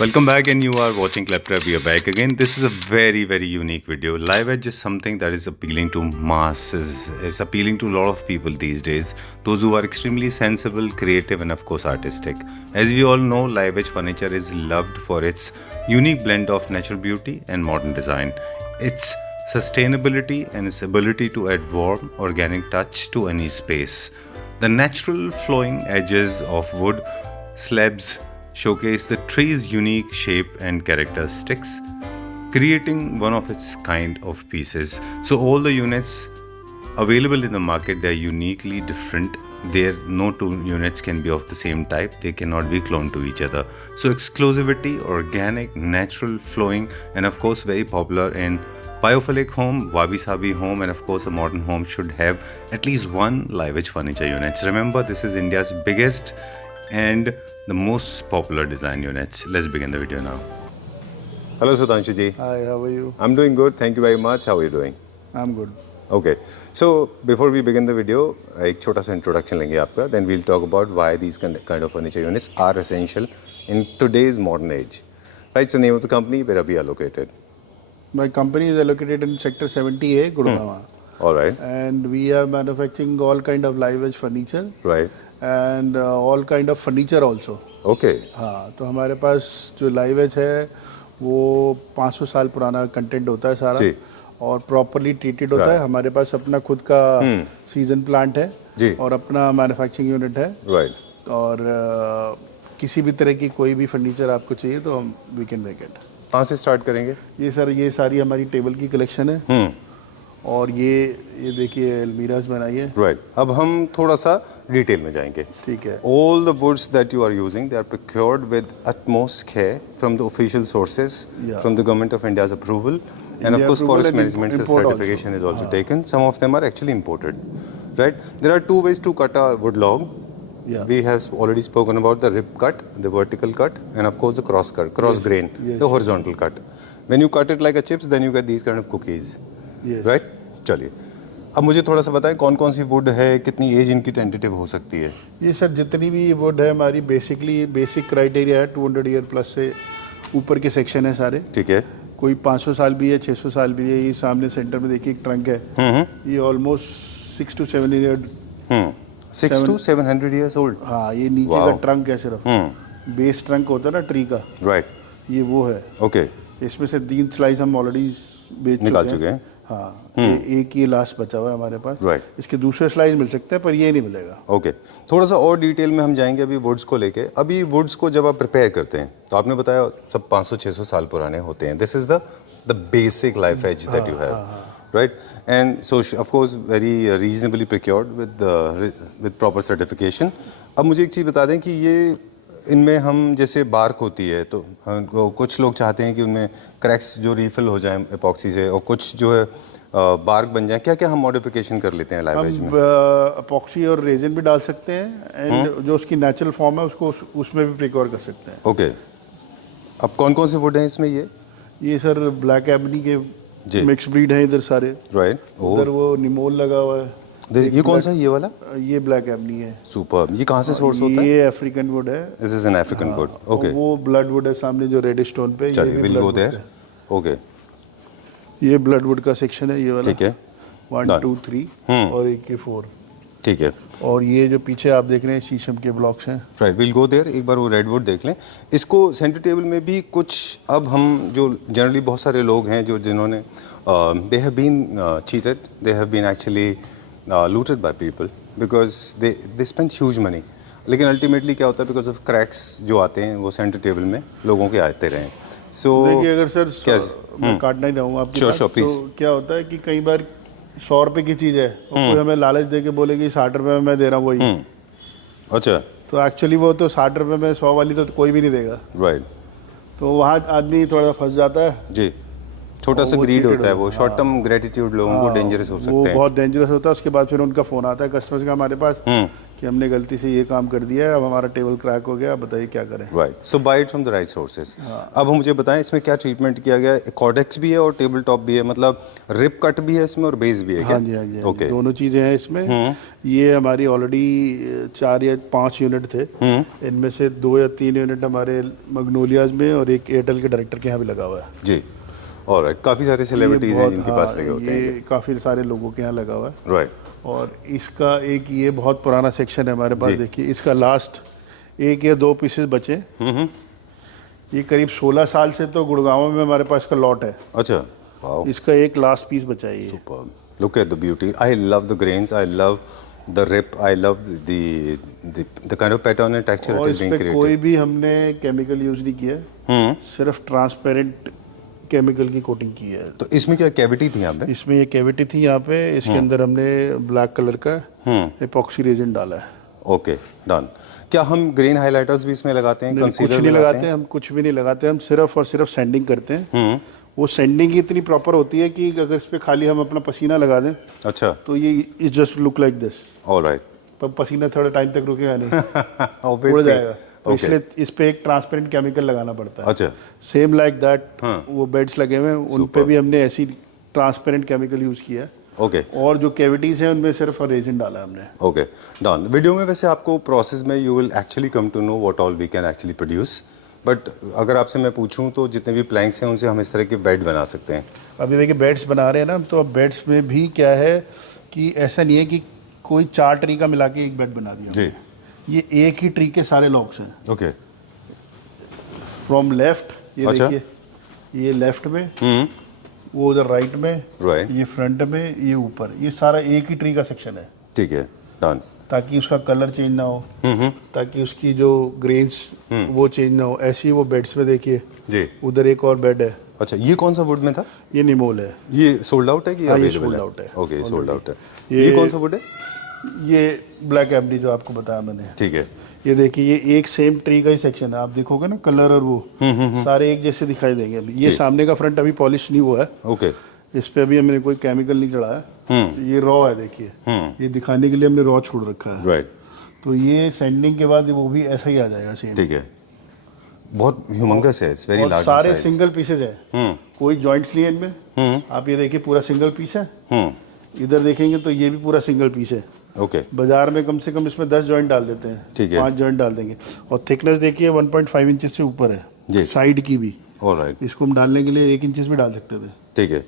Welcome back, and you are watching Kleptra. We are back again. This is a very unique video. Live Edge is something that is appealing to masses. It's appealing to a lot of people these days. Those who are extremely sensible, creative, and of course artistic. As we all know, Live Edge furniture is loved for its unique blend of natural beauty and modern design. Its sustainability and its ability to add warm, organic touch to any space. The natural flowing edges of wood slabs showcase the tree's unique shape and characteristics, creating one of its kind of pieces. So all the units available in the market, they are uniquely different. There no two units can be of the same type. They cannot be cloned to each other. So exclusivity, organic, natural, flowing, and of course very popular in biophilic home, wabi-sabi home, and of course a modern home should have at least one Live Edge furniture units. Remember, this is India's biggest and the most popular design units. Let's begin the video now. Hello Sudhanshu ji. Hi, how are you? I'm doing good. Thank you very much. How are you doing? I'm good. Okay. So before we begin the video, एक छोटा सा introduction लेंगे आपका. Then we'll talk about why these kind of furniture units are essential in today's modern age. Right. So name of the company, where are we located? My company is located in Sector 70A, Gurgaon. All right. And we are manufacturing all kind of Live Edge furniture. Right. And all kind of furniture also. Okay. हाँ, तो हमारे पास जो Live Edge है वो 500 साल पुराना content होता है सारा जी. और प्रॉपरली ट्रीटेड होता है. हमारे पास अपना खुद का सीजन प्लांट है जी. और अपना मैन्युफैक्चरिंग यूनिट है. Right. और किसी भी तरह की कोई भी फर्नीचर आपको चाहिए तो हम वी कैन मेक इट. कहाँ से स्टार्ट करेंगे? ये सर ये सारी हमारी टेबल की कलेक्शन है. और ये देखिए अलमीराज बनाई है. राइट. अब हम थोड़ा सा डिटेल में जाएंगे. ठीक है. All the woods that you are using, they are procured with utmost care from the official sources, from the government of India's approval, and of course forest management certification is also taken. Some of them are actually imported. Right. There are two ways to cut a wood log. Yeah. We have already spoken about the rib cut, the vertical cut, and of course the cross cut, cross grain, the horizontal cut. When you cut it like a chips, then you get these kind of cookies. Yes. Right? चलिए, अब मुझे थोड़ा सा बताएं कौन कौन सी would है, कितनी एज इनकी टेंटेटिव हो सकती है? ये सर जितनी भी ये वुड है हमारी बेसिक क्राइटेरिया है 200 ईयर प्लस से ऊपर के सेक्शन है सारे. ठीक है. कोई 500 साल भी है, 600 साल भी है. ये सामने सेंटर में देखिए एक ट्रंक है. ये almost 6 to 7 year 6 to 700 years old. हाँ, ये नीचे का ट्रंक है सिर्फ. बेस ट्रंक होता है ना ट्री का. राइट. ये वो है. ओके. इसमें से 3 स्लाइस हम ऑलरेडी निकाल चुके हैं. हाँ. एक ये लास्ट बचा हुआ है हमारे पास. राइट. इसके दूसरे स्लाइस मिल सकते हैं पर ये नहीं मिलेगा. ओके. थोड़ा सा और डिटेल में हम जाएंगे अभी वुड्स को लेके. अभी वुड्स को जब आप प्रिपेयर करते हैं तो आपने बताया सब 500-600 साल पुराने होते हैं. This is the basic life age that you have. Right, and so of course very reasonably procured with proper certification. अब मुझे एक चीज़ बता दें कि ये इनमें हम जैसे बार्क होती है तो कुछ लोग चाहते हैं कि उनमें क्रैक्स जो रिफिल हो जाएं एपॉक्सी से, और कुछ जो है बार्क बन जाए. क्या क्या हम मॉडिफिकेशन कर लेते हैं लाइव एज में? एपॉक्सी और रेजिन भी डाल सकते हैं एंड जो उसकी नेचुरल फॉर्म है उसको उसमें भी प्रिक्योर कर सकते हैं. ओके. अब कौन कौन से वुड हैं इसमें? ये सर ब्लैक एबनी के मिक्स ब्रीड है इधर सारे. राइट. उधर वो निमोल लगा हुआ है. ये कौन सा है? ये वाला? ये ब्लैक एबनी है. सुपर. ये कहाँ से सोर्स होता है? ये अफ्रीकन वुड है. This is an African would. Okay. वो ब्लड वुड है सामने जो रेड स्टोन पे. चलिए, विल गो देयर. ओके. ये ब्लड वुड का सेक्शन है ये वाला. ठीक है. 1 2 3 और एक ये 4. ठीक है. और ये जो पीछे आप देख रहे हैं शीशम के ब्लॉक्स हैं. राइट. Will go there. एक बार वो रेडवुड देख लें. इसको सेंटर टेबल में भी कुछ, अब हम जो जनरली बहुत सारे लोग हैं जो जिन्होंने they have been cheated, they have been actually looted by people because they spend huge money. लेकिन अल्टीमेटली क्या होता है, बिकॉज ऑफ क्रैक्स जो आते हैं वो सेंटर टेबल में लोगों के आते रहे. सो देखिए अगर सर मैं काटना ही रहूँगा आपकी बात, तो क्या होता है कि कई बार 100 रुपए की चीज़ है और कोई हमें लालच दे के बोलेगी 60 रुपए में मैं दे रहा हूँ वही. अच्छा. तो एक्चुअली वो तो 60 रुपए में 100 वाली तो कोई भी नहीं देगा. राइट. तो वहाँ आदमी थोड़ा फंस जाता है. जी. छोटा सा ग्रीड होता है वो. शॉर्ट टर्म ग्रेटिट्यूड लोगों को डेंजरस हो सकते हैं. वो बहुत डेंजरस होता है. उसके बाद फिर उनका फ़ोन आता है कस्टमर्स का हमारे पास कि हमने गलती से ये काम कर दिया है, अब हमारा टेबल क्रैक हो गया, अब बताइए क्या करें। Right, so buy it from the right sources. अब मुझे बताएं इसमें क्या ट्रीटमेंट किया गया है? कॉर्डेक्स भी है और टेबल टॉप भी है, मतलब रिप कट भी है इसमें और बेस भी है क्या? हाँ जी, हाँ जी, हाँ जी, ओके, दोनों चीज़ें हैं इसमें। ये हमारी ऑलरेडी 4 या 5 यूनिट थे, इनमें से 2 या 3 यूनिट हमारे मैग्नोलियाज में और एक एयरटेल के डायरेक्टर के यहाँ भी लगा हुआ है जी। ऑलराइट, काफ़ी सारे सेलिब्रिटीज़ हैं जिनके पास लगे होते हैं ये काफ़ी सारे लोगों के यहाँ लगा हुआ है। राइट। और इसका एक ये बहुत पुराना सेक्शन है हमारे पास, देखिए इसका लास्ट 1 या 2 पीसेस बचे। ये करीब 16 साल से तो गुड़गांव में हमारे पास का लॉट है। अच्छा, वाओ, इसका एक लास्ट पीस बचा है ये। Superb, look at the beauty, I love the grains, I love the rip, I love the kind of pattern and texture और इट इज बीइंग इस पे क्रिएटेड। कोई भी हमने केमिकल यूज नहीं किया है, सिर्फ ट्रांसपेरेंट केमिकल की कोटिंग की है। तो इसमें क्या कैविटी थी यहाँ पे? इसमें ये कैविटी थी यहाँ पे, इसके अंदर हमने ब्लैक कलर का एपॉक्सी रेजिन डाला है। Okay, done. क्या हम ग्रेन हाइलाइटर्स भी इसमें लगाते हैं? कुछ नहीं लगाते हैं हम, कुछ भी नहीं लगाते, हम सिर्फ और सिर्फ सैंडिंग करते हैं। वो सैंडिंग इतनी प्रॉपर होती है कि अगर इस पे खाली हम अपना पसीना लगा दें, अच्छा, तो ये is just look like this. Alright, पर पसीना थोड़ा टाइम तक रुकेगा नहीं, उड़ ऑब्वियसली जाएगा। तो इसलिए इस पे एक ट्रांसपेरेंट केमिकल लगाना पड़ता है। अच्छा, सेम लाइक दैट वो बेड्स लगे हुए हैं, उन पे भी हमने ऐसी ट्रांसपेरेंट केमिकल यूज किया है। ओके, और जो कैविटीज हैं उनमें सिर्फ रेजिन डाला है हमने। Okay, done. वीडियो में वैसे आपको प्रोसेस में you will actually come to know what all we can actually produce, but अगर आपसे मैं पूछूं तो जितने भी प्लैंक्स हैं उनसे हम इस तरह के बेड बना सकते हैं। अभी देखिए बेड्स बना रहे हैं ना, तो अब बेड्स में भी क्या है कि ऐसा नहीं है कि कोई 4 ट्री का मिला के एक बेड बना दिया जी, ये एक ही ट्री के सारे लॉक्स हैं। ओके, फ्रॉम लेफ्ट, ये अच्छा। देखिए ये लेफ्ट में, वो उधर राइट में, राइट, ये फ्रंट में, ये ऊपर, ये सारा एक ही ट्री का सेक्शन है। ठीक है, डन। ताकि उसका कलर चेंज ना हो, ताकि उसकी जो ग्रेन्स वो चेंज ना हो। ऐसे ही वो बेड्स में देखिए जी, उधर एक और बेड है। अच्छा, ये कौन सा वुड में था? ये निमोल है। ये सोल्ड आउट है कि हाँ, ये available sold out है। ओके, सोल्ड आउट है। ये ये कौन सा वुड है? ये ब्लैक एबनी जो आपको बताया मैंने। ठीक है, ये देखिए ये एक सेम ट्री का ही सेक्शन है, आप देखोगे ना कलर और वो सारे एक जैसे दिखाई देंगे। अभी ये सामने का फ्रंट अभी पॉलिश नहीं हुआ है, ओके, इस पे अभी हमने कोई केमिकल नहीं चढ़ाया। ये रॉ है, देखिए ये दिखाने के लिए हमने रॉ छोड़ रखा है। राइट, तो ये सैंडिंग के बाद वो भी ऐसा ही आ जाएगा सेम। ठीक है, बहुत ह्यूमंगस है, इट्स वेरी और लार्ज। सारे सिंगल पीसेज है, कोई जॉइंट्स नहीं है इनमें। आप ये देखिए पूरा सिंगल पीस है। इधर देखेंगे तो ये भी पूरा सिंगल पीस है। ओके, बाजार में कम से कम इसमें 10 जॉइंट डाल देते हैं, ठीक है, 5 जॉइंट डाल देंगे। और थिकनेस देखिए 1.5 इंचेस से ऊपर जी। है साइड की भी। ऑलराइट, इसको हम डालने के लिए 1 इंचेस भी डाल सकते थे। ठीक है,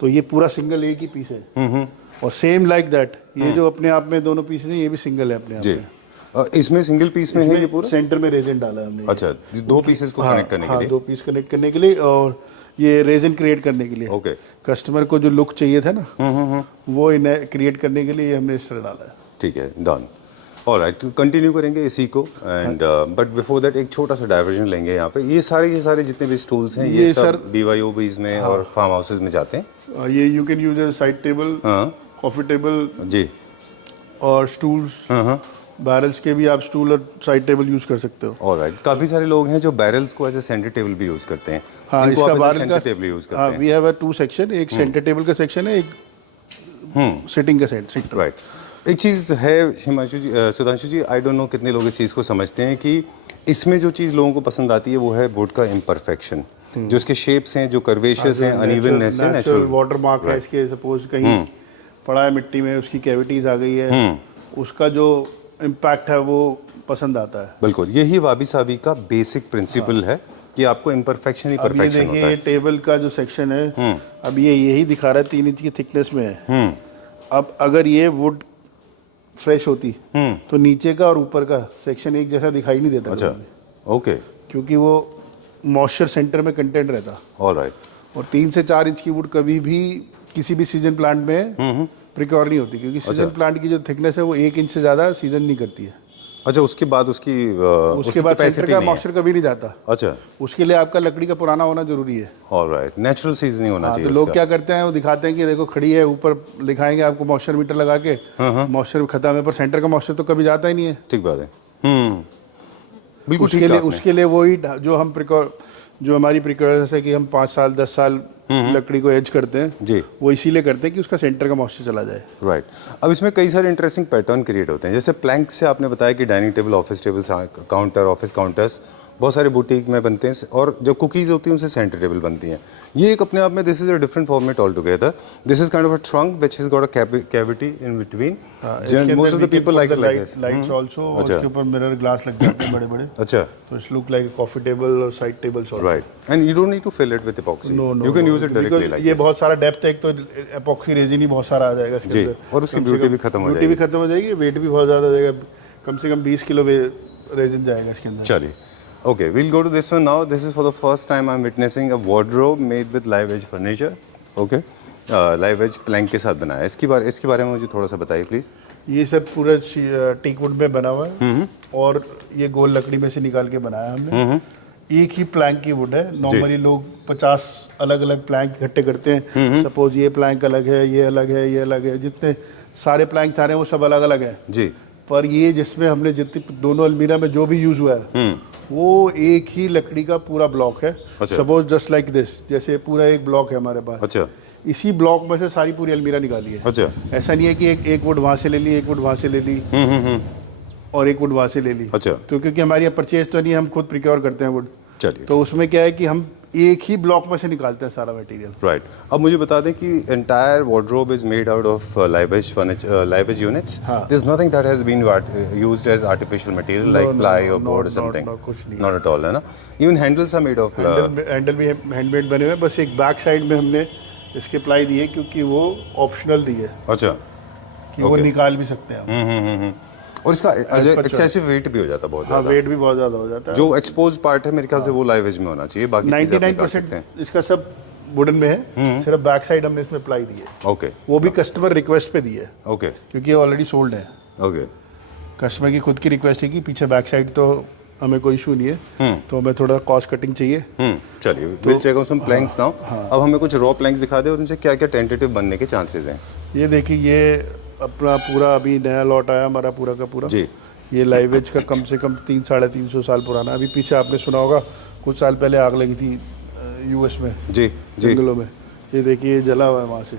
तो ये पूरा सिंगल एक ही पीस है। और सेम लाइक दैट ये जो अपने आप में दोनों पीस हैं, ये भी सिंगल है अपने आप जी। में। इसमें सिंगल पीस में है ये पूरा? सेंटर में रेजिन डाला है हमने। अच्छा, 2 पीसेस को कनेक्ट करने के लिए? 2 पीस कनेक्ट करने के लिए, और ये रेजिन क्रिएट करने के लिए। ओके, कस्टमर को जो लुक चाहिए था ना, वो इन्हें क्रिएट करने के लिए हमने इस तरह डाला है। ठीक है, डन। ऑलराइट, कंटिन्यू करेंगे इसी को एंड बट बिफोर दैट एक छोटा सा डाइवर्जन लेंगे यहाँ पे। ये सारे जितने भी स्टूल्स हैं ये सब BYOBs में और फार्म हाउसेज में जाते हैं। ये you can use side table, coffee table जी, और स्टूल्स। बैरल्स के भी आप स्टूल और साइड टेबल यूज कर सकते हो। ऑलराइट, काफी सारे लोग हैं जो बैरल्स को एज ए सेंटर टेबल भी यूज करते हैं। हाँ, इनको इसका आप as a बैरल center का टेबल यूज करते हाँ, हैं। वी हैव 2 सेक्शन, एक सेंटर टेबल का सेक्शन है, एक सिटिंग का सेक्शन। राइट, एक चीज़ है हिमांशु जी, Sudhanshu ji, I don't know कितने लोग इस चीज़ को समझते हैं कि इसमें जो चीज़ लोगों को पसंद आती है वो है वुड का इम्परफेक्शन, जो इसके शेप्स हैं, जो कर्वेशंस हैं, अनइवननेस है, नेचुरल वाटर मार्क है इसके। सपोज कहीं पड़ा है मिट्टी में, उसकी कैविटीज आ गई है, उसका जो इम्पैक्ट है वो पसंद आता है। बिल्कुल, यही वाबी साबी का बेसिक प्रिंसिपल है कि आपको इम्परफेक्शन ही परफेक्शन होता देखिए है। ये टेबल का जो सेक्शन है, अब ये यही दिखा रहा है 3 इंच की थिकनेस में है। अब अगर ये वुड फ्रेश होती तो नीचे का और ऊपर का सेक्शन एक जैसा दिखाई नहीं देता। अच्छा, ओके, क्योंकि वो मॉइस्चर सेंटर में कंटेंट रहता। ऑलराइट, और 3 से 4 इंच की वुड कभी भी किसी भी सीजन प्लांट में प्रिक्योर नहीं होती, क्योंकि सीजन प्लांट की जो थिकनेस है वो 1 इंच से ज़्यादा सीजन नहीं करती है। अच्छा, उसके बाद उसके बाद सेंटर का मॉइस्चर कभी नहीं जाता। अच्छा, उसके लिए आपका लकड़ी का पुराना होना जरूरी है। ऑलराइट, नेचुरल सीजन नहीं होना चाहिए। तो लोग क्या करते हैं, वो दिखाते हैं कि देखो खड़ी है, ऊपर लिखाएंगे आपको मॉइस्चर मीटर लगा के, मॉइस्चर खत्म है, पर सेंटर का मॉइस्चर तो कभी जाता ही नहीं है। ठीक बात है। बिल्कुल, उसके लिए वही जो हम जो हमारी प्रिकॉशंस है कि हम 5 साल 10 साल लकड़ी को एज करते हैं जी वो इसीलिए करते हैं कि उसका सेंटर का मॉइस्चर चला जाए। राइट। अब इसमें कई सारे इंटरेस्टिंग पैटर्न क्रिएट होते हैं, जैसे प्लैंक से आपने बताया कि dining table, office table, counter, office counters बहुत सारे बुटीक में बनते हैं, और जो कुकीज़ होती हैं उनसे सेंटर टेबल बनती हैं। ये एक अपने आप में, this is a different format all together. This is kind of a trunk which has got a cavity in between. Most of the people like it like this. Lights also, उसके ऊपर mirror glass लग जाते हैं बड़े बड़े। अच्छा, तो it's look like a coffee table और side tables also. Right, and you don't need to fill it with epoxy, you can use it directly like ये बहुत सारा डेप्थ है, एक तो एपॉक्सी रेजिन ही बहुत सारा आ जाएगा इसके जी, अंदर, और उसकी ब्यूटी भी खत्म हो ब्यूटी भी जाएगी। खत्म हो जाएगी, वेट भी बहुत ज़्यादा आ जाएगा, कम से कम 20 किलो रेजिन जाएगा इसके अंदर। चलिए, okay, we'll go to this one now. This is for the first time I'm witnessing a wardrobe made with live edge furniture. Okay, live edge plank के साथ बनाया है। इसके बारे में मुझे थोड़ा सा बताइए प्लीज। ये सर पूरा टीक वुड में बना हुआ है और ये गोल लकड़ी में से निकाल के बनाया हमने। एक ही प्लैंक की वुड है। नॉर्मली लोग 50 अलग अलग प्लैंक इकट्ठे करते हैं। सपोज ये प्लैंक अलग है, ये अलग है, ये अलग है, जितने सारे प्लैंक सारे वो सब अलग अलग है जी। पर ये जिसमें हमने जितने दोनों अलमीरा में जो भी यूज हुआ है वो एक ही लकड़ी का पूरा ब्लॉक है। अच्छा। सपोज जस्ट लाइक दिस, जैसे पूरा एक ब्लॉक है हमारे पास। अच्छा, इसी ब्लॉक में से सारी पूरी अलमीरा निकाली है। अच्छा, ऐसा नहीं है कि एक वुड वहां से ले ली, एक वुड वहां से ले ली और एक वुड वहां से ले ली। अच्छा, तो क्योंकि हमारी परचेज तो नहीं है, हम खुद प्रिक्योर करते हैं वुड, चलिए, तो उसमें क्या है कि हम एक ही ब्लॉक में से निकालते हैं सारा मटेरियल। राइट। अब मुझे बता दें कि entire wardrobe is made out of live edge furniture, live edge units. There is nothing that has been used as artificial material like ply और बोर्ड और समथिंग, कुछ नहीं, नॉट एट ऑल, है ना? Even handles are made of, handle भी handmade बने हुए हैं, बस एक बैक साइड में हमने इसके प्लाई दी है क्योंकि वो ऑप्शनल दी है अच्छा, कि वो निकाल भी सकते हैं हम। और इसका एक्सेसिव वेट भी हो जाता है बहुत हाँ, ज़्यादा। वेट भी बहुत ज़्यादा हो जाता है। जो एक्सपोज पार्ट है मेरे ख्याल से वो लाइव एज में होना चाहिए, बाकी चीज़ें आप निकाल सकते हैं। 99% इसका सब वुडन में है, सिर्फ बैक साइड हमने इसमें प्लाई दी है। ओके, वो भी कस्टमर रिक्वेस्ट पे दी है ओके, क्योंकि ये ऑलरेडी सोल्ड है। ओके, कस्टमर की खुद की रिक्वेस्ट है कि पीछे बैक साइड तो हमें कोई इशू नहीं है, तो हमें थोड़ा कॉस्ट कटिंग चाहिए। चलिए, will check out some planks now. अब हमें कुछ रॉ प्लैंक्स दिखा दे और उनसे क्या क्या टेंटेटिव बनने के चांसेस हैं। ये देखिए, ये अपना पूरा अभी नया लॉट आया हमारा पूरा का पूरा जी। ये लाइव एज का कम से कम 300-350 साल पुराना। अभी पीछे आपने सुना होगा कुछ साल पहले आग लगी थी यूएस में, जी जी, जंगलों में। ये देखिए, ये जला हुआ है वहाँ से।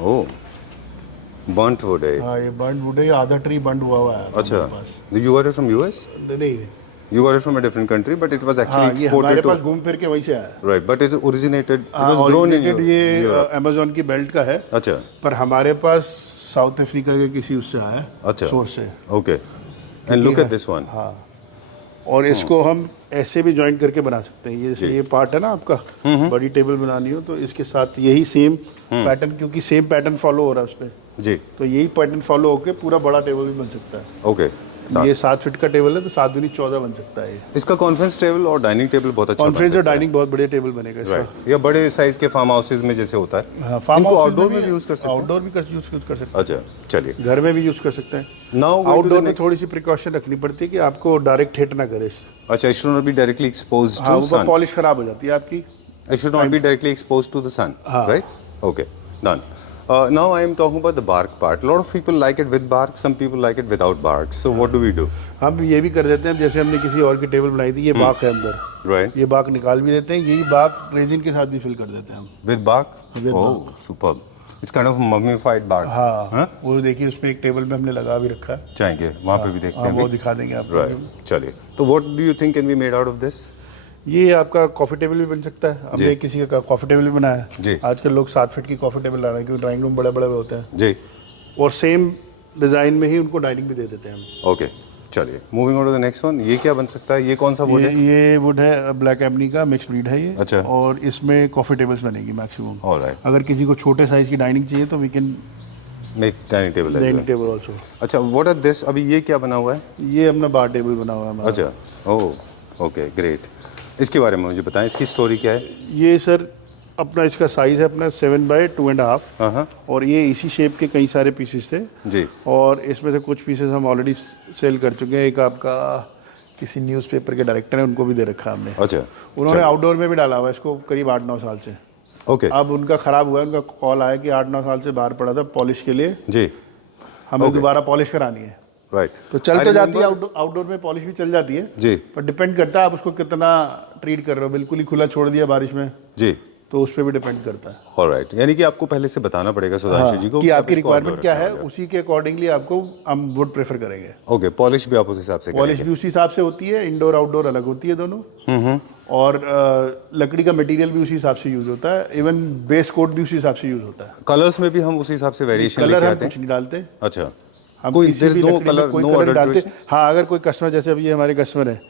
ओह, बर्न्ट वुड है। हाँ, ये बर्न वुड है, आधा ट्री बर्न हुआ है अच्छा, यू आर फ्रॉम यूएस? नहीं, You are from a different country, but it was actually हाँ, ये हमारे exported पास to. घूम फिर के वहीं से आया। Right, but it originated. It was grown in Originated ये Europe. अमेज़न की बेल्ट का है, अच्छा, पर हमारे पास साउथ अफ्रीका के किसी उससे आया है, अच्छा, सोर्स से। okay. And look at this one. हाँ, और इसको हम ऐसे भी ज्वाइन करके बना सकते हैं। ये जैसे ये पार्ट है ना आपका, बड़ी टेबल बनानी हो तो इसके साथ यही सेम पैटर्न, क्योंकि सेम पैटर्न फॉलो हो रहा है उस पर, जी, तो यही पैटर्न फॉलो होकर पूरा बड़ा टेबल भी बन सकता है। okay. ये 7 फीट का टेबल है तो 7 दूनी 14 बन सकता है। ये इसका कॉन्फ्रेंस टेबल और डाइनिंग टेबल बहुत अच्छा कॉन्फ्रेंस और डाइनिंग बहुत बढ़िया टेबल बनेगा इसका। राइट, या बड़े साइज के फार्म हाउसेज में जैसे होता है। हाँ, फार्म इनको हाउस आउटडोर में भी यूज कर सकते हैं। आउटडोर भी यूज कर सकते अच्छा, चलिए, हैं, घर में भी यूज कर सकते हैं। नाउ आउटडोर में थोड़ी सी प्रिकॉशन रखनी पड़ती है कि आपको डायरेक्ट हिट ना करे। अच्छा, it should not be directly exposed हाँ, टू वो सन। पॉलिश खराब हो जाती है आपकी। It should not be directly exposed to the sun, right? Okay, done. Now I am talking about the bark part. A lot of people like it with bark, some people like it without bark. So what do we do? हम ये भी कर देते हैं, जैसे हमने किसी और की टेबल बनाई थी, ये बाक है अंदर, Right? ये बाक निकाल भी देते हैं, यही बाक रेजिन के साथ भी फिल कर देते हैं हम। With bark? Oh, superb. It's kind of mummified bark. हाँ, वो देखिए उसमें एक टेबल में हमने लगा भी रखा है। चाहेंगे वहाँ पे भी देखते हाँ, हैं वो अभी। दिखा देंगे आपको। Right. चलिए, तो what do you think can be made out of this? ये आपका कॉफी टेबल भी बन सकता है। हमने किसी का कॉफी टेबल भी बनाया जी। है। आजकल लोग 7 फीट की कॉफी टेबल ला रहे हैं क्योंकि ड्राइंग रूम बड़े बड़े होते हैं, जी, और सेम डिजाइन में ही उनको डाइनिंग भी दे देते हैं हम। ओके, चलिए, moving on to the next one. ये क्या बन सकता है? ये कौन सा वुड है? ये वुड है ब्लैक एबनी का मिक्स ब्रीड है ये। अच्छा। और इसमें कॉफी टेबल्स बनेगी मैक्सिमम। ऑलराइट, अगर किसी को छोटे साइज की डाइनिंग चाहिए तो we can make dining table है। Dining table also. अच्छा, व्हाट आर दिस? अभी ये क्या बना हुआ है? ये अपना बार टेबल बना हुआ है हमारा। अच्छा, ओह, ओके, ग्रेट। इसके बारे में मुझे बताएं, इसकी स्टोरी क्या है? ये सर अपना इसका साइज़ है अपना 7x2.5, हाँ, और ये इसी शेप के कई सारे पीसेस थे, जी, और इसमें से कुछ पीसेस हम ऑलरेडी सेल कर चुके हैं। एक आपका किसी न्यूज़पेपर के डायरेक्टर है, उनको भी दे रखा है हमने। अच्छा, उन्होंने आउटडोर में भी डाला हुआ है इसको करीब 8-9 साल से। ओके, अब उनका ख़राब हुआ है, उनका कॉल आया कि 8-9 साल से बाहर पड़ा था पॉलिश के लिए, जी, हमें दोबारा पॉलिश करानी है। राइट। तो चल तो जाती है, आउटडोर में पॉलिश भी चल जाती है जी पर डिपेंड करता है आप उसको कितना ट्रीट कर रहे हो। बिल्कुल ही खुला छोड़ दिया बारिश में जी, तो उस पर भी डिपेंड करता है। ऑलराइट, यानी कि आपको पहले से बताना पड़ेगा सुधांशु जी को कि आप आपकी इसको रिक्वायरमेंट outdoor क्या रखने है, वाले उसी के अकॉर्डिंगली आपको हम वुड प्रेफर करेंगे। हो। ओके, पॉलिश भी आप उस हिसाब से पॉलिश करेंगे। भी उसी हिसाब से होती है, इंडोर आउटडोर अलग होती है दोनों। और लकड़ी का मटेरियल भी उसी हिसाब से यूज होता है, इवन बेस कोट भी उसी हिसाब से यूज होता है। कलर्स में भी हम उसी हिसाब से वेरिएशन कलर लेके हम आते कुछ हैं। नहीं डालते, अच्छा, हम कोई किसी देयर इज भी नो लकड़ी में कलर, कोई नो कलर डालते। अडल्ट्रेशन। हाँ, अगर कोई कस्टमर, जैसे अभी ये हमारे कस्टमर है,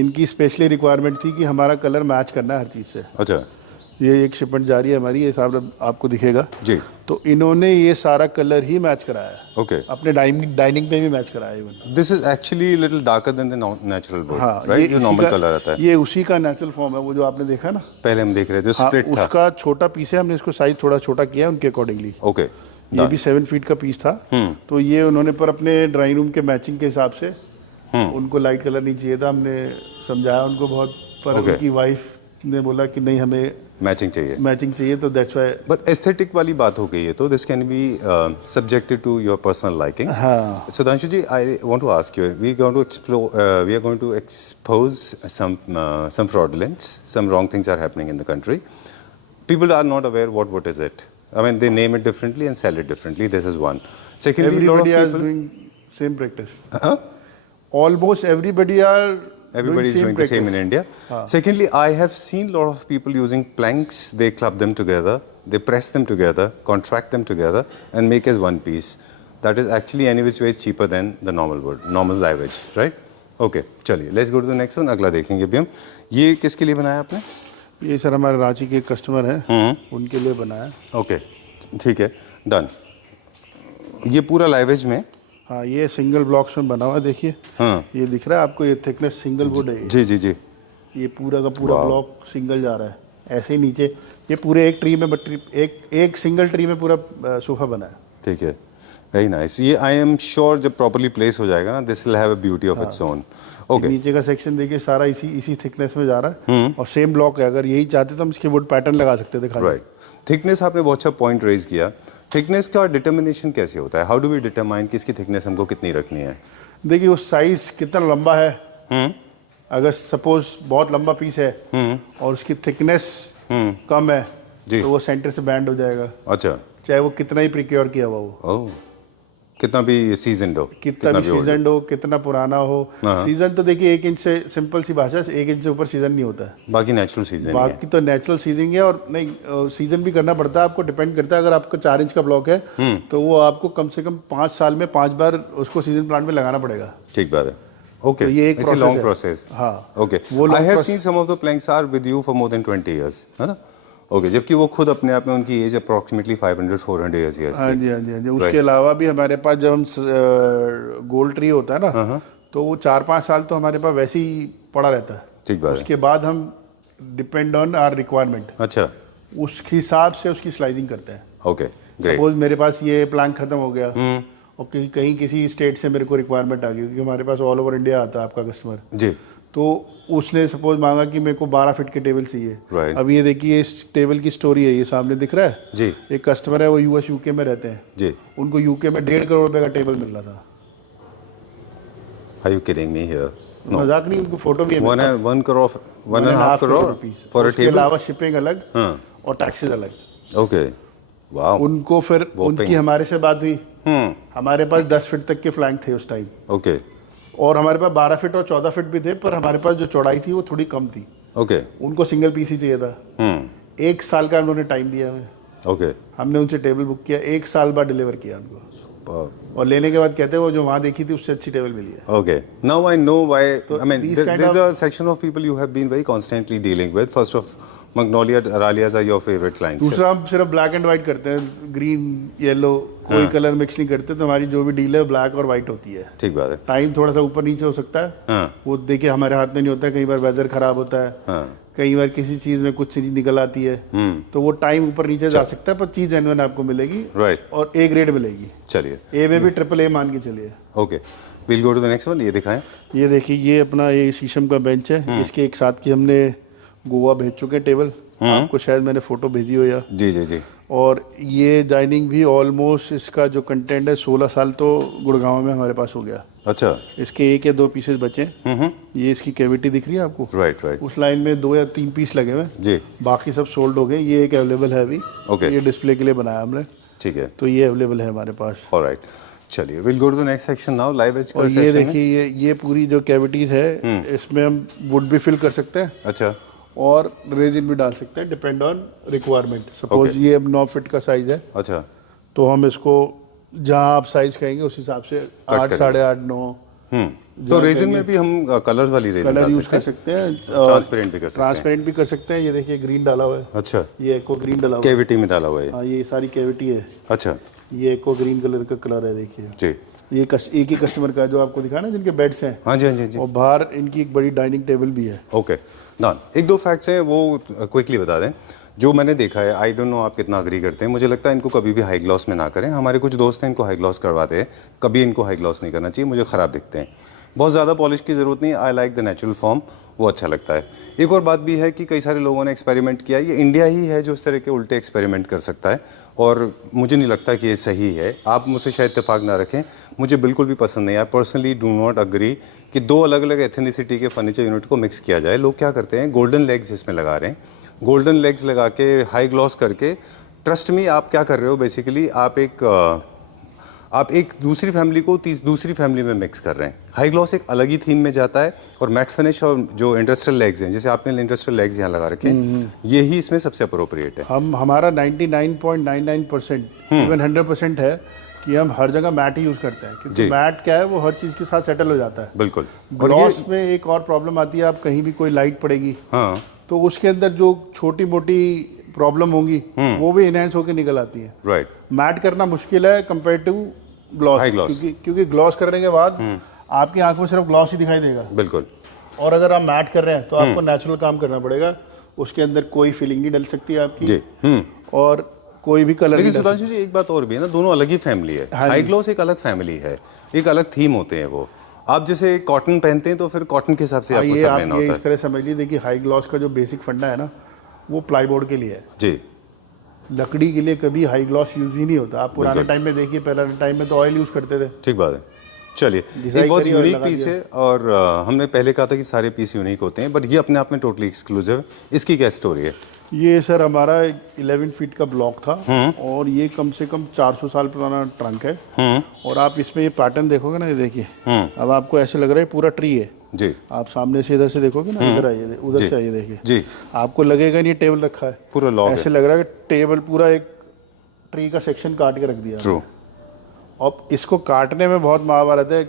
इनकी स्पेशली रिक्वायरमेंट थी कि हमारा कलर मैच करना है हर चीज़ से। अच्छा ये एक शिपमेंट जा रही है हमारी, ये साहब आपको दिखेगा जी, तो इन्होंने ये सारा कलर ही मैच कराया है, ओके। अपने डाइनिंग पे भी मैच कराया है even. This is actually little darker then the natural would, हाँ, ये राइट, जो इसी नॉर्मल का, कलर आता है। ये उसी का नेचुरल फॉर्म है, वो जो आपने देखा ना पहले हम देख रहे थे हाँ, स्प्लिट था। उसका छोटा पीस है, हमने इसको साइज थोड़ा छोटा किया है उनके अकॉर्डिंगली। ओके, ये भी 7 फीट का पीस था, तो ये उन्होंने पर अपने ड्राइंग रूम के मैचिंग के हिसाब से, उनको लाइट कलर नहीं चाहिए था, हमने समझाया उनको बहुत, पर Okay. उनकी वाइफ ने बोला कि नहीं हमें मैचिंग चाहिए। मैचिंग चाहिए, तो दैट्स व्हाई। बट एस्थेटिक वाली बात हो गई है, तो this can be subjected to your personal liking. हाँ, Sudhanshu ji, I want to ask you, we are going to expose some fraudulence, some wrong things are happening in the country. People are not aware what is it. I mean, they name it differently and sell it differently. This is one. Secondly, a lot of everybody is people, doing same practice. huh? Almost everybody are Everybody is doing the same in India. Secondly, I have seen a lot of people using planks. They club them together, they press them together, contract them together, and make as one piece. That is actually any which way is cheaper than the normal wood, normal live edge, right? Okay, चलिए, let's go to the next one. अगला देखेंगे अभी हम। ये किसके लिए बनाया आपने? ये सर हमारे रांची के कस्टमर हैं, उनके लिए बनाया। ओके, ठीक है, डन। ये पूरा लाइव एज में, हाँ, ये सिंगल ब्लॉक्स में बना हुआ है, देखिए। हाँ ये दिख रहा है आपको, ये थिकनेस सिंगल वुड है ये। जी जी जी, ये पूरा का पूरा ब्लॉक सिंगल जा रहा है, ऐसे ही नीचे ये पूरे एक ट्री में, एक सिंगल ट्री में पूरा सोफा बना है। ठीक है, वेरी नाइस। ये आई एम श्योर जब प्रॉपर्ली प्लेस हो जाएगा ना, this will have a beauty of its own. Okay, नीचे का सेक्शन देखिए सारा इसी थिकनेस में जा रहा है, और सेम ब्लॉक है। अगर यही चाहते तो हम इसके वुड पैटर्न लगा सकते थे खाली। राइट। थिकनेस आपने बहुत अच्छा पॉइंट रेज किया। थिकनेस का डिटर्मिनेशन कैसे होता है? हाउ डू वी डिटरमाइन कि इसकी थिकनेस हमको कितनी रखनी है? देखिए वो साइज कितना लंबा है, अगर सपोज बहुत लंबा पीस है और उसकी थिकनेस कम है जी, तो वो सेंटर से बैंड हो जाएगा, अच्छा, चाहे वो कितना ही प्रिक्योर किया हुआ हो, ओह, कितना भी सीजनड हो, कितना भी old सीजन हो, कितना पुराना हो। सीजन तो देखिए 1 इंच से, सिंपल सी भाषा से 1 इंच से ऊपर सीजन नहीं होता है। बाकी नेचुरल सीजन है। बाकी तो नेचुरल सीजनिंग है, और नहीं सीजन भी करना पड़ता है आपको, डिपेंड करता है। अगर आपका 4 इंच का ब्लॉक है तो वो आपको कम से कम 5 साल में 5 बार उसको सीजन प्लांट में लगाना पड़ेगा। ठीक बात है। ओके, तो ये एक इट्स अ लॉन्ग है। प्रोसेस। हाँ, ओके, वो long I have process- seen some of the planks are with you for more than 20 years, है ना? ओके, जबकि वो खुद अपने आप में उनकी एज अप्रोक्सीमेटली 500-400 इयर्स है। हाँ जी, हाँ जी, हाँ जी। उसके अलावा भी हमारे पास जब हम गोल्ड ट्री होता है ना, तो वो 4-5 साल तो हमारे पास वैसे ही पड़ा रहता है। ठीक बात है। उसके बाद हम डिपेंड ऑन आवर रिक्वायरमेंट, अच्छा, उस हिसाब से उसकी स्लाइसिंग करते हैं। Okay, great. सपोज मेरे पास ये प्लांक खत्म हो गया और कहीं किसी स्टेट से मेरे को रिक्वायरमेंट आ गई, क्योंकि हमारे पास ऑल ओवर इंडिया आता है आपका कस्टमर, जी, तो उसने सपोज मांगा कि मेरे को 12 फीट की टेबल चाहिए। Right. अब ये देखिए इस टेबल की स्टोरी है, ये सामने दिख रहा है जी, एक कस्टमर है, वो यूएस यूके में रहते हैं, जी। उनको यूके में 1.5 करोड़ रुपए का टेबल मिल रहा था। Are you kidding me here? No. मजाक नहीं, उनको फोटो भी है मेरे पास। 1 crore, 1.5 crore rupees for a उसके table? अलावा शिपिंग अलग हाँ, और टैक्सेस अलग। ओके, वाओ, उनको फिर उनकी हमारे से बात हुई, हमारे पास 10 फीट तक के फ्लैंक थे उस टाइम, ओके, और हमारे पास 12 फीट और 14 फीट भी थे, पर हमारे पास जो चौड़ाई थी वो थोड़ी कम थी। ओके, उनको सिंगल पीस ही चाहिए था। 1 साल का उन्होंने टाइम दिया हमें, ओके, हमने उनसे टेबल बुक किया, 1 साल बाद डिलीवर किया उनको, और लेने के बाद कहते हैं वो जो वहाँ देखी थी उससे अच्छी टेबल मिली है। okay. Now I know why. I mean, these kind there's a section of people you have been very constantly dealing with. First of Magnolia Aralias are your favorite clients. दूसरा हम सिर्फ ब्लैक एंड व्हाइट करते हैं, green yellow कोई colour mix नहीं करते, तो हमारी जो भी डील है ब्लैक और व्हाइट होती है। ठीक बात है। टाइम थोड़ा सा ऊपर नीचे हो सकता है, हाँ, वो देखिए हमारे हाथ में नहीं होता है, कई बार वेदर खराब होता है, हाँ, कई बार किसी चीज में कुछ चीज निकल आती है, तो वो टाइम ऊपर नीचे जा सकता है, पर चीज जेन्युइन आपको मिलेगी राइट, और ए ग्रेड मिलेगी। चलिए, ए में भी ट्रिपल ए मान के चलिए। Okay, will go to the next one. ये दिखाएं। ये देखिए, ये अपना ये शीशम का बेंच है, इसके एक साथ की हमने गोवा भेज चुके हैं टेबल, आपको शायद मैंने फोटो भेजी हो या, जी जी जी, और ये डाइनिंग भी ऑलमोस्ट इसका जो कंटेंट है 16 साल तो गुड़गांव में हमारे पास हो गया। अच्छा। इसके 1 या 2 पीसेस बचे हैं। ये इसकी कैविटी दिख रही है आपको? Right right. उस लाइन में 2 या 3 पीस लगे हुए हैं जी। बाकी सब सोल्ड हो गए। ये एक अवेलेबल है अभी। ओके। ये डिस्प्ले के लिए बनाया हमने। ठीक है। तो ये अवेलेबल है हमारे पास। ऑलराइट, चलिए will go to the next section now, live edge. और ये देखिए ये पूरी जो कैविटीज है इसमें हम वुड भी फिल कर सकते हैं। अच्छा। और रेजिन भी डाल सकते हैं, डिपेंड ऑन रिक्वायरमेंट। सपोज ये अब 9 फीट का साइज है। अच्छा। तो हम इसको जहाँ आप साइज कहेंगे उस हिसाब से 8, 8.5, 9। तो रेजिन में भी हम कलर वाली रेजिन कलर यूज कर सकते हैं, ट्रांसपेरेंट भी कर सकते हैं। ट्रांसपेरेंट भी कर सकते हैं। ये देखिए ग्रीन डाला हुआ है। अच्छा। ये एको ग्रीन डाला हुआ है। कैविटी में डाला हुआ है। हाँ, ये सारी कैविटी है। अच्छा। ये एको ग्रीन कलर का कलर है, देखिए। जी। ये एक ही कस्टमर का है जो आपको दिखा ना, जिनके बेड्स हैं। हाँ जी हाँ जी। और बाहर इनकी एक बड़ी डाइनिंग टेबल भी है। Okay done. 1-2 फैक्ट्स हैं वो क्विकली बता दें जो मैंने देखा है। आई डोंट नो आप कितना अग्री करते हैं। मुझे लगता है इनको कभी भी हाई ग्लॉस में ना करें। हमारे कुछ दोस्त हैं इनको हाई ग्लॉस करवाते हैं, कभी इनको हाई ग्लॉस नहीं करना चाहिए, मुझे ख़राब दिखते हैं। बहुत ज़्यादा पॉलिश की ज़रूरत नहीं। I like the natural form, वो अच्छा लगता है। एक और बात भी है कि कई सारे लोगों ने एक्सपेरिमेंट किया। ये इंडिया ही है जो इस तरह के उल्टे एक्सपेरिमेंट कर सकता है और मुझे नहीं लगता कि ये सही है। आप मुझसे शायद इत्तेफाक ना रखें, मुझे बिल्कुल भी पसंद नहीं है। पर्सनली डू नॉट अग्री कि 2 अलग अलग एथनिसिटी के फर्नीचर यूनिट को मिक्स किया जाए। लोग क्या करते हैं, गोल्डन लेग्स इसमें लगा रहे हैं, गोल्डन लेग्स लगा के हाई ग्लॉस करके। ट्रस्ट मी, आप क्या कर रहे हो बेसिकली, आप एक दूसरी फैमिली को दूसरी फैमिली में मिक्स कर रहे हैं। हाई ग्लॉस एक अलग ही थीम में जाता है और मैट फिनिश और जो इंडस्ट्रियल लेग्स हैं, जैसे आपने इंडस्ट्रियल लेग्स यहाँ लगा रखे हैं, यही इसमें सबसे अप्रोप्रिएट है। हमारा 99.99% इवन 100% है कि हम हर जगह मैट ही यूज़ करते हैं, क्योंकि मैट क्या है, वो हर चीज़ के साथ सेटल हो जाता है। बिल्कुल। ग्लॉस में एक और प्रॉब्लम आती है, आप कहीं भी कोई लाइट पड़ेगी हाँ, तो उसके अंदर जो छोटी मोटी प्रॉब्लम होंगी वो भी इनहेंस होकर निकल आती है। राइट। मैट करना मुश्किल है कंपेयर टू ग्लॉस, क्योंकि ग्लॉस करने के बाद आपकी आंख में सिर्फ ग्लॉस ही दिखाई देगा। बिल्कुल। और अगर आप मैट कर रहे हैं तो आपको नेचुरल काम करना पड़ेगा। उसके अंदर कोई फीलिंग नहीं डल सकती है आपकी जी। और कोई भी कलर। लेकिन सुधांशु जी एक बात और भी है ना, दोनों अलग ही फैमिली है। हाई ग्लॉस एक अलग फैमिली है, एक अलग थीम होते हैं वो। आप जैसे कॉटन पहनते हैं तो फिर कॉटन के हिसाब से आपको सब लेना होता है। इस तरह समझ लीजिए कि हाई ग्लॉस का जो बेसिक फंडा है ना, वो प्लाईबोर्ड के लिए है जी। लकड़ी के लिए कभी हाई ग्लॉस यूज ही नहीं होता। आप पुराने टाइम में देखिए, पहले टाइम में तो ऑयल यूज करते थे। ठीक बात है। चलिए, एक बहुत यूनिक पीस है और हमने पहले कहा था कि सारे पीस यूनिक होते हैं, बट ये अपने आप में टोटली एक्सक्लूसिव है। इसकी क्या स्टोरी है? ये सर हमारा 11 फीट का ब्लॉक था और ये कम से कम 400 साल पुराना ट्रंक है। और आप इसमें ये पैटर्न देखोगे ना, ये देखिए, अब आपको ऐसे लग रहा है पूरा ट्री है जी। आप सामने से इधर से देखोगे ना, इधर आइए, उधर से आइए, देखिए जी, आपको लगेगा नहीं टेबल रखा है, पूरा लॉग ऐसे लग रहा है कि टेबल पूरा एक ट्री का सेक्शन काट के रख दिया। ट्रू। अब इसको काटने में बहुत महाभारत है,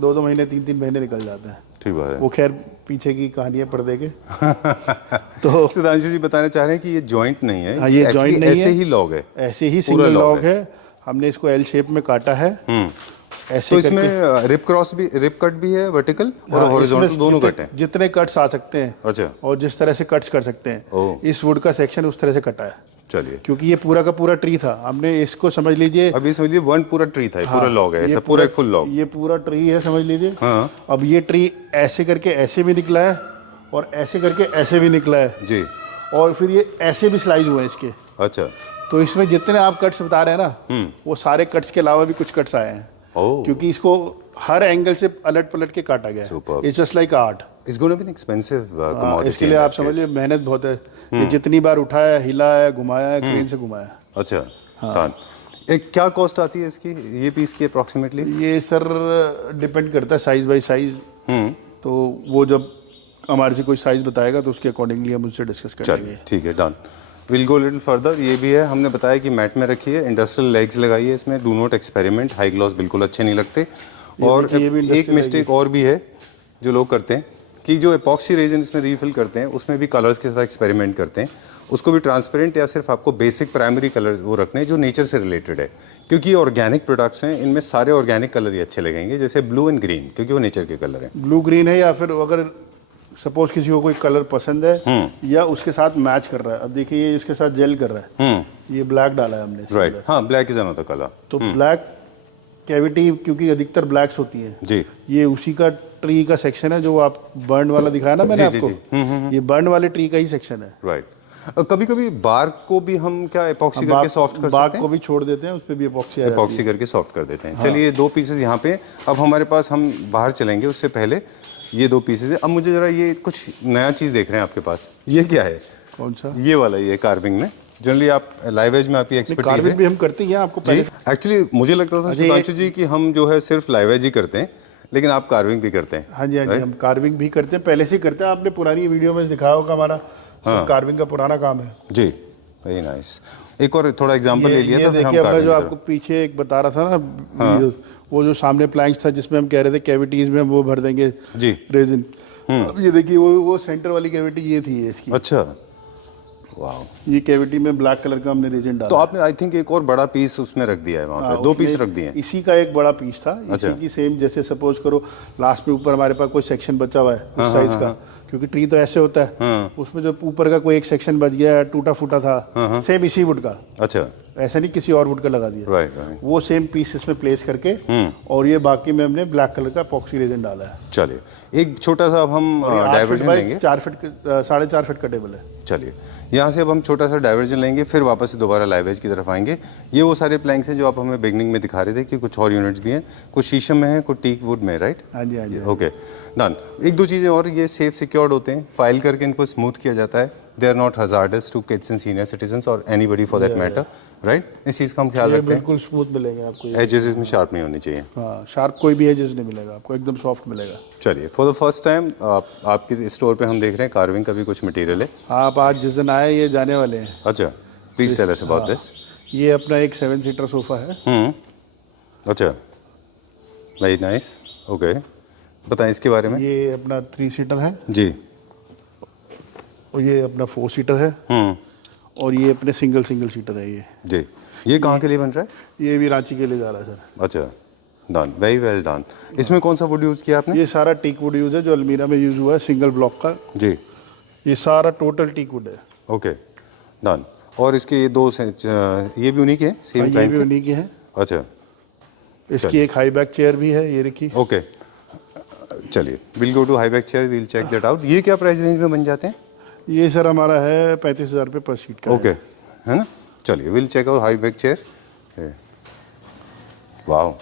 2-2 महीने 3-3 महीने निकल जाते हैं। ठीक बात है। वो खैर पीछे की कहानी है पर्दे के। तो सुधांशु जी बताना चाह रहे हैं कि ये जॉइंट नहीं है। हाँ, ये जॉइंट नहीं है, ऐसे ही लॉग है, ऐसे ही सिंगल लॉग है। हमने इसको एल शेप में काटा है ऐसे। तो इसमें रिप कट भी है, वर्टिकल और हॉरिजॉन्टल दोनों कट हैं। जितने कट्स आ सकते हैं। अच्छा। और जिस तरह से कट्स कर सकते हैं, इस वुड का सेक्शन उस तरह से कटा है। चलिए, क्योंकि ये पूरा का पूरा ट्री था, हमने इसको समझ लीजिए, अभी समझ लीजिए वन पूरा ट्री था, पूरा लॉग है, ऐसा पूरा एक फुल लॉग। ये पूरा ट्री है समझ लीजिए। हाँ। अब ये ट्री ऐसे करके ऐसे भी निकला है और ऐसे करके ऐसे भी निकला है जी। और फिर ये ऐसे भी स्लाइज हुए हैं इसके। अच्छा। तो इसमें जितने आप कट्स बता रहे हैं ना, वो सारे कट्स के अलावा भी कुछ कट्स आए हैं। क्योंकि इसको हर एंगल से पलट पलट के काटा गया है। It's just like art. It's gonna be an expensive commodity. इसके लिए आप समझिए मेहनत बहुत है। ये जितनी बार उठाया, हिलाया, घुमाया है, क्रेन से घुमाया। अच्छा। हाँ। एक क्या कॉस्ट आती है इसकी, ये पीस की अप्रॉक्सीमेटली? ये सर डिपेंड करता है साइज बाय साइज। तो वो जब हमारे से कोई साइज बताएगा तो उसके अकॉर्डिंगली हम उससे डिस्कस करेंगे। ठीक है, done. Will go little further. ये भी है, हमने बताया कि मैट में रखी है, इंडस्ट्रियल लेग्स लगाई है इसमें। Do not experiment, high gloss बिल्कुल अच्छे नहीं लगते। और एक मिस्टेक और भी है जो लोग करते हैं कि जो एपॉक्सी रेजिन इसमें रीफिल करते हैं उसमें भी कलर्स के साथ एक्सपेरिमेंट करते हैं। उसको भी ट्रांसपेरेंट या सिर्फ आपको बेसिक प्राइमरी कलर्स वो रखने हैं जो नेचर से रिलेटेड है, क्योंकि ये ऑर्गेनिक प्रोडक्ट्स हैं, इनमें सारे ऑर्गेनिक कलर ही अच्छे लगेंगे, जैसे ब्लू एंड ग्रीन, क्योंकि वो नेचर के कलर हैं। ब्लू ग्रीन है, या फिर अगर सपोज किसी को कोई कलर पसंद है या उसके साथ मैच कर रहा है। अब देखिए ये इसके साथ जेल कर रहा है, ये ब्लैक डाला है हमने। राइट। हाँ, ब्लैक इज अनदर कलर। तो ब्लैक कैविटी, क्योंकि अधिकतर ब्लैक्स होती है जी, ये उसी का ट्री का सेक्शन है जो आप बर्न वाला दिखाया ना मैंने आपको। ये बर्न वाले ट्री का ही सेक्शन है। राइट। कभी कभी बार को भी हम क्या एपॉक्सी करके सॉफ्ट कर बाग सकते को हैं? भी छोड़ देते हैं, उस पर भी एपॉक्सी आ जाती एपॉक्सी करके सॉफ्ट कर देते हैं। चलिए 2 पीसेस यहाँ पे। अब हमारे पास, हम बाहर चलेंगे उससे पहले ये 2 पीसेस है। अब मुझे जरा ये कुछ नया चीज़ देख रहे हैं आपके पास, ये क्या है? है। कौन सा? ये वाला, ये कार्विंग में जनरली आप लाइव एज में आपकी एक्सपर्टीज कार्विंग है भी हम करते ही हैं, आपको जी। पहले। एक्चुअली मुझे लगता था सुधांशु जी कि हम जो है सिर्फ लाइव एज ही करते हैं, लेकिन आप कार्विंग भी करते हैं। हाँ जी, हाँ जी, हम कार्विंग भी करते हैं, पहले से ही करते हैं। आपने पुरानी वीडियो में दिखाया होगा, हमारा कार्विंग का पुराना काम है जी। Very nice. एक और थोड़ा एग्जांपल ले लिया ये था फिर हम देखिए, मैं carving जो की आपको पीछे एक बता रहा था ना, वो जो सामने प्लैंक्स था जिसमें हम कह रहे थे कैविटीज में हम वो भर देंगे जी। रेजिन। अब ये देखिए, वो सेंटर वाली कैविटी ये थी, ये इसकी। अच्छा, वाह। ये कैविटी में ब्लैक कलर का हमने रेजिन डाला। तो आपने आई थिंक एक और बड़ा पीस उसमें रख दिया है वहाँ पे, 2 पीस रख दिए हैं। इसी का एक बड़ा पीस था, अच्छा। इसी की सेम। जैसे सपोज करो लास्ट में ऊपर हमारे पास कोई सेक्शन बचा हुआ है उस साइज का, क्योंकि ट्री तो ऐसे होता है, उसमें जो ऊपर का कोई एक सेक्शन बच गया, टूटा फूटा था, सेम इसी वुड का। अच्छा, ऐसा नहीं किसी और वुड का लगा दिया। Right right. वो सेम पीस इसमें प्लेस करके, और ये बाकी में हमने ब्लैक कलर का एपॉक्सी रेजिन डाला है। चलिए, एक छोटा सा अब हम डाइवर्जन लेंगे। 4 फीट 4.5 फीट का टेबल है। चलिए, यहाँ से अब हम छोटा सा डाइवर्जन लेंगे, फिर वापस से दोबारा लाइव एज की तरफ आएंगे। ये वो सारे प्लैंक्स हैं जो आप हमें बिगनिंग में दिखा रहे थे कि कुछ और यूनिट्स भी हैं, कुछ शीशम में है, कुछ टीक वुड में, राइट? हाँ जी, हाँ जी। Okay done. 1-2 चीज़ें और, ये सेफ सिक्योर्ड होते हैं, फाइल करके इनको स्मूथ किया जाता है। They are not hazardous to kids and senior citizens और anybody for that matter, right? इस चीज़ का हम ख्याल ये रखते हैं। बिल्कुल स्मूथ मिलेंगे आपको। एजेस इसमें शार्प नहीं होनी चाहिए। हाँ, शार्प कोई भी एजेस नहीं मिलेगा आपको, एकदम सॉफ्ट मिलेगा। चलिए, फॉर द फर्स्ट टाइम आपके स्टोर पे हम देख रहे हैं कार्विंग का भी कुछ मटेरियल है। आप आज जिस दिन आए ये जाने वाले हैं। अच्छा, please tell us about this. ये अपना एक 7 सीटर सोफा है। अच्छा, वेरी नाइस। ओके, बताएं इसके बारे में। ये अपना 3 सीटर है, जी। और ये अपना 4 सीटर है, और ये अपने सिंगल सीटर है। जी, ये कहाँ के लिए बन रहा है? ये भी रांची के लिए जा रहा है सर। अच्छा, डन, वेरी वेल डन। इसमें कौन सा वुड यूज़ किया आपने? ये सारा टीक वुड यूज़ है, जो अलमीरा में यूज़ हुआ है, सिंगल ब्लॉक का। जी। ये सारा टोटल टीक वुड है। Okay done. और इसके ये 2 ये भी उन्हीं के हैं, सेम ये टाइम भी उन्हीं के हैं। अच्छा, इसकी एक हाई बैक चेयर भी है, ये रखी। ओके। चलिए, will go to high back chair, will check that out. ये क्या प्राइस रेंज में बन जाते हैं? ये सर हमारा है 35,000 रुपये पर सीट का। ओके, है ना? चलिए, will check out high back chair. Wow,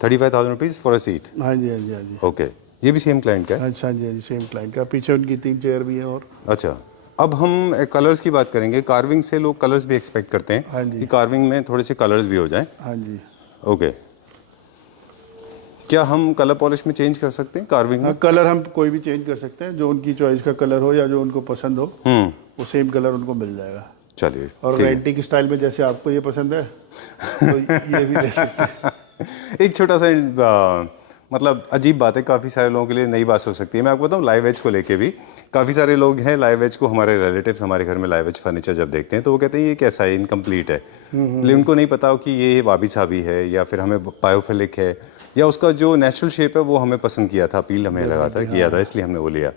35,000 rupees for a seat. हाँ जी, हाँ जी, हाँ जी। ओके, ये भी सेम क्लाइंट का है? अच्छा, हाँ जी, हाँ जी, सेम क्लाइंट का। पीछे उनकी 3 चेयर भी है। और अच्छा, अब हम कलर्स की बात करेंगे। कार्विंग से लोग कलर्स भी एक्सपेक्ट करते हैं। हाँ जी। कि कार्विंग में थोड़े से कलर्स भी हो जाएं। हाँ जी। ओके, क्या हम कलर पॉलिश में चेंज कर सकते हैं कार्विंग में? हाँ, कलर हम कोई भी चेंज कर सकते हैं, जो उनकी चॉइस का कलर हो या जो उनको पसंद हो, वो सेम कलर उनको मिल जाएगा। चलिए, और एंटीक स्टाइल में जैसे आपको ये पसंद है, तो ये भी दे सकते हैं। एक छोटा सा मतलब अजीब बात है, काफ़ी सारे लोगों के लिए नई बात हो सकती है। मैं आपको बताऊँ, लाइव एज को लेके भी काफ़ी सारे लोग हैं, लाइव एज को, हमारे रिलेटिव्स हमारे घर में लाइव एज फर्नीचर जब देखते हैं तो वो कहते हैं ये कैसा है, इनकम्प्लीट है। लेकिन उनको नहीं पता कि ये वाबी साबी है, या फिर हमें बायोफिलिक है, या उसका जो नेचुरल शेप है वो हमें पसंद किया था, अपील हमें लगा था, किया था, इसलिए हमने वो लिया।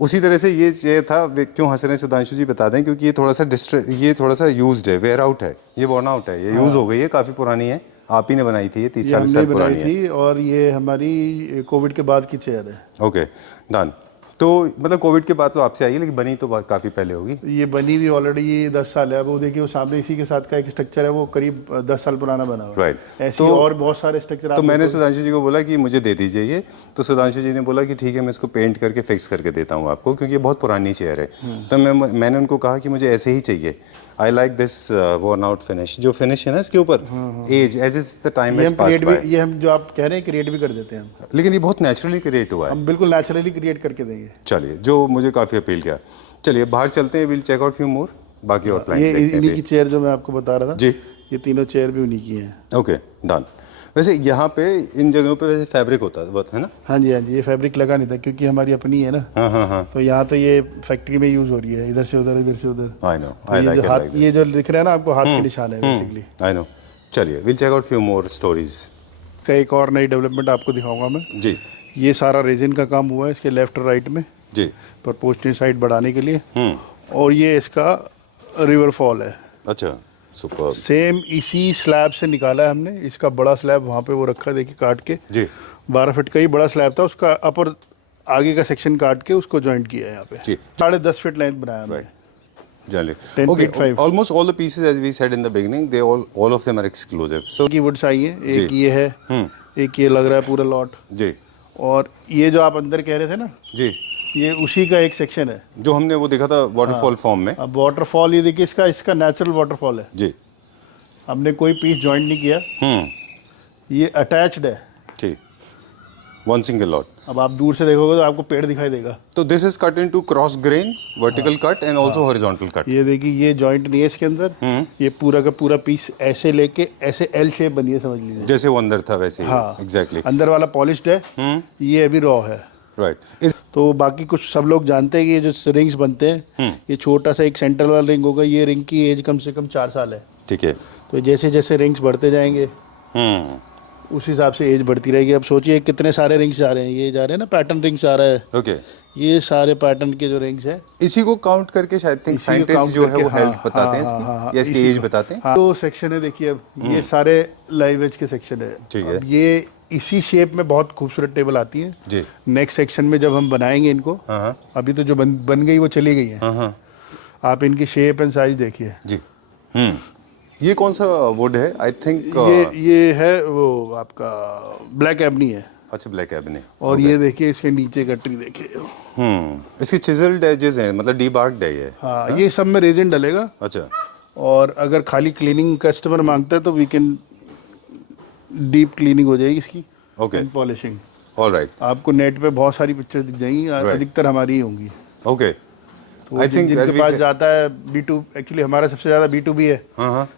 उसी तरह से ये चेयर था। क्यों हंस रहे हैं सुधांशु जी, बता दें। क्योंकि ये थोड़ा सा यूज्ड है, वेयर आउट है, ये वर्न आउट है, ये यूज़ हो गई है, काफ़ी पुरानी है। आप ही ने बनाई थी, ये 30-40 साल पुरानी है। थी, और ये हमारी कोविड के बाद की चेयर है। Okay done. तो मतलब कोविड के बाद तो आपसे आई है, लेकिन बनी तो काफ़ी पहले होगी। ये बनी भी ऑलरेडी 10 साल है। वो देखिए, वो सामने इसी के साथ का एक स्ट्रक्चर है, वो करीब 10 साल पुराना बना हुआ है। राइट। ऐसे तो और बहुत सारे स्ट्रक्चर। तो मैंने सुधांशु जी को बोला कि मुझे दे दीजिए ये, तो सुधांशु जी ने बोला कि ठीक है, मैं इसको पेंट करके फिक्स करके देता हूँ आपको, क्योंकि ये बहुत पुरानी चेयर है। तो मैंने उनको कहा कि मुझे ऐसे ही चाहिए। I like this worn out finish, जो फिनिश है ना इसके ऊपर, as age is the time has passed by. ये हम जो आप कह रहे हैं क्रिएट भी कर देते हैं हम। लेकिन ये बहुत नेचुरली क्रिएट हुआ है। हम बिल्कुल नेचुरली क्रिएट करके देंगे। चलिए, जो मुझे काफ़ी अपील किया। चलिए, बाहर चलते हैं, will check out few more, बाकी और प्लान ये देखते हैं। इन्हीं की चेयर जो मैं आपको बता रहा था जी, ये तीनों चेयर भी उन्हीं की हैं। Okay done. वैसे यहाँ पे इन जगहों पे वैसे फैब्रिक होता है ना? हाँ जी, हाँ जी। ये फैब्रिक लगा नहीं था, क्योंकि हमारी अपनी है ना। हाँ हाँ हाँ। तो यहाँ तो ये फैक्ट्री में यूज हो रही है, इधर से उधर, इधर से उधर। आई नो, तो ये जो हाथ, ये जो दिख रहा है ना आपको, हाथ के निशान है बेसिकली। I know. चलिए, will check out few more stories का एक और नई डेवलपमेंट आपको दिखाऊंगा मैं जी। ये सारा रेजिन का काम हुआ है इसके लेफ्ट और राइट में, जी। प्रपोर्शनेट साइड बढ़ाने के लिए। और ये इसका रिवर फॉल है। अच्छा, सुपर। सेम इसी स्लैब से निकाला है हमने। इसका बड़ा स्लैब वहाँ पे वो रखा है, देखिए काट के। जी। 12 फीट का ही बड़ा स्लैब था, उसका अपर आगे का सेक्शन काट के उसको जॉइंट किया है यहाँ पे। जी। 10.5 फीट लेंथ बनाया हमने। Generally. 10 Okay, feet 5 almost all the pieces, as we said in the beginning, they all of them are exclusive. So, की वुड्स आई है, एक जी। ये है, एक ये लग रहा है पूरा लॉट, जी, और ये जो आप अंदर कह रहे थे ना, जी, ये उसी का एक सेक्शन है। जो हमने वो देखा था वाटरफॉल फॉर्म में। अब वाटरफॉल ये देखिए, इसका नेचुरल वाटरफॉल है, जी, हमने कोई पीस जॉइंट नहीं किया, ये अटैच्ड है। ठीक, वन सिंगल लॉट। अब आप दूर से देखोगे तो आपको पेड़ दिखाई देगा। तो this is cut into cross grain, vertical cut and also horizontal cut. ये देखिए, ये जॉइंट नहीं है इसके अंदर, ये पूरा का पूरा पीस ऐसे लेके ऐसे एल शेप बनी है, समझ लीजिए। जैसे वो अंदर था वैसे ही। हाँ, एग्जैक्टली। अंदर वाला पॉलिश्ड है, ये अभी रॉ है। राइट। तो बाकी कुछ सब लोग जानते हैं कि ये जो रिंग्स बनते हैं, ये छोटा सा एक सेंटर वाला रिंग होगा, ये रिंग की एज कम से कम 4 साल है। ठीक है। तो जैसे जैसे रिंग्स बढ़ते जाएंगे उस हिसाब से एज बढ़ती रहेगी। अब सोचिए कितने सारे रिंग्स जा रहे हैं, ये जा रहे हैं ना, पैटर्न रिंग्स आ रहा है। ओके। ये सारे पैटर्न के जो रिंग्स है, इसी को काउंट करके शायद थिंक इसी को साइंटिस्ट count जो है वो करके, हेल्थ हाँ, बताते हैं हाँ, इसकी, हाँ, या इसकी इसी एज को। बताते हैं। हाँ, तो सेक्शन है देखिए, अब ये सारे लाइव एज के सेक्शन है। ठीक है। अब ये इसी शेप में बहुत खूबसूरत टेबल आती है। जी। नेक्स्ट सेक्शन में जब हम बनाएंगे इनको, अभी तो जो बन गई वो चली गई है, आप इनकी शेप एंड साइज देखिए। जी। ये कौन सा वुड है? आई थिंक ये है वो आपका ब्लैक एबनी है। अच्छा, ब्लैक एबनी। और ये देखिए, इसके नीचे का ट्री देखिए। इसकी चिजल्ड एजेस हैं, मतलब डीबार्क्ड है ये। हाँ, ये सब में रेजिन डलेगा। अच्छा। और अगर खाली क्लीनिंग कस्टमर मांगता है तो वी कैन डीप क्लीनिंग हो जाएगी इसकी, ओके, एंड पॉलिशिंग। ऑलराइट। आपको नेट पे बहुत सारी पिक्चर्स दिख जाएंगी, अधिकतर हमारी ही होंगी। ओके। तो आई थिंक जिनके पास जाता है B2, एक्चुअली हमारा सबसे ज़्यादा B2B है,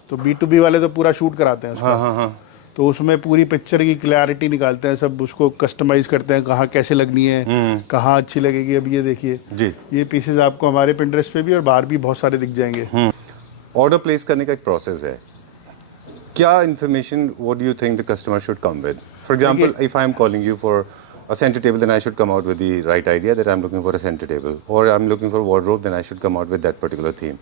तो B2B वाले तो पूरा शूट कराते हैं उसका। तो उसमें पूरी पिक्चर की क्लैरिटी निकालते हैं, सब उसको कस्टमाइज करते हैं, कहाँ कैसे लगनी है, कहाँ अच्छी लगेगी। अब ये देखिए जी, ये पीसेज आपको हमारे पिंटरेस्ट पे भी और बाहर भी बहुत सारे दिख जाएंगे। ऑर्डर प्लेस करने का एक प्रोसेस है। क्या information what do you think the customer should come with? For example, if I am calling you for a center table, then I should come out with the right idea that I'm looking for a center table, or I'm looking for wardrobe, then I should come out with that particular theme.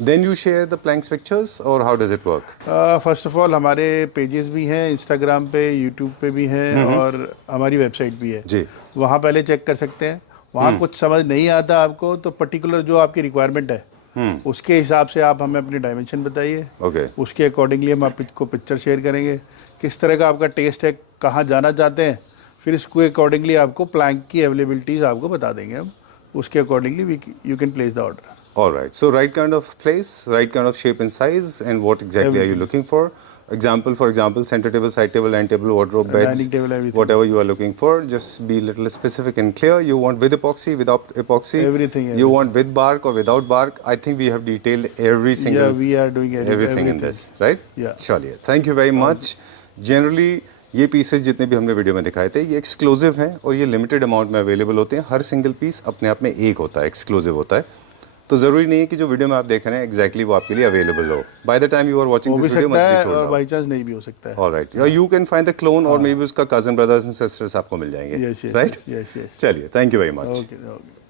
Then you share the planks pictures, or how does it work? First of all हमारे pages भी हैं, Instagram पे, YouTube पे भी हैं, और हमारी website भी है जी। वहाँ पहले चेक कर सकते हैं। वहाँ कुछ समझ नहीं आता आपको तो पर्टिकुलर जो आपकी रिक्वायरमेंट है उसके हिसाब से आप हमें अपनी डायमेंशन बताइए। ओके। उसके अकॉर्डिंगली हम आपको पिक्चर शेयर करेंगे, किस तरह का आपका टेस्ट है, कहाँ जाना चाहते हैं, फिर इसको अकॉर्डिंगली आपको प्लैंक की अवेलेबिलिटीज आपको बता देंगे हम, उसके accordingly you can place the order. All right. So right kind of place, right kind of shape and size, and what exactly are you looking for? For example, center table, side table, end table, wardrobe, beds, Dining table, everything. whatever you are looking for. Just be a little specific and clear. You want with epoxy, without epoxy? Everything. You want with bark or without bark? I think we have detailed every single. Yeah, we are doing everything in this, right? Yeah. चलिए, thank you very much. Generally, ये pieces जितने भी हमने video में दिखाए थे, ये exclusive हैं और ये लिमिटेड अमाउंट में अवेलेबल होते हैं। हर सिंगल पीस अपने आप में एक होता है, एक्सक्लूसिव होता है। तो ज़रूरी नहीं है कि जो वीडियो में आप देख रहे हैं एग्जैक्टली वो आपके लिए अवेलेबल हो। By the time you are watching this video must be sold out. By chance नहीं भी हो सकता है। Alright, you can find the clone और मे बी उसका कजन ब्रदर्स एंड सिस्टर्स आपको मिल जाएंगे, राइट? यस। चलिए, thank you very much. Okay.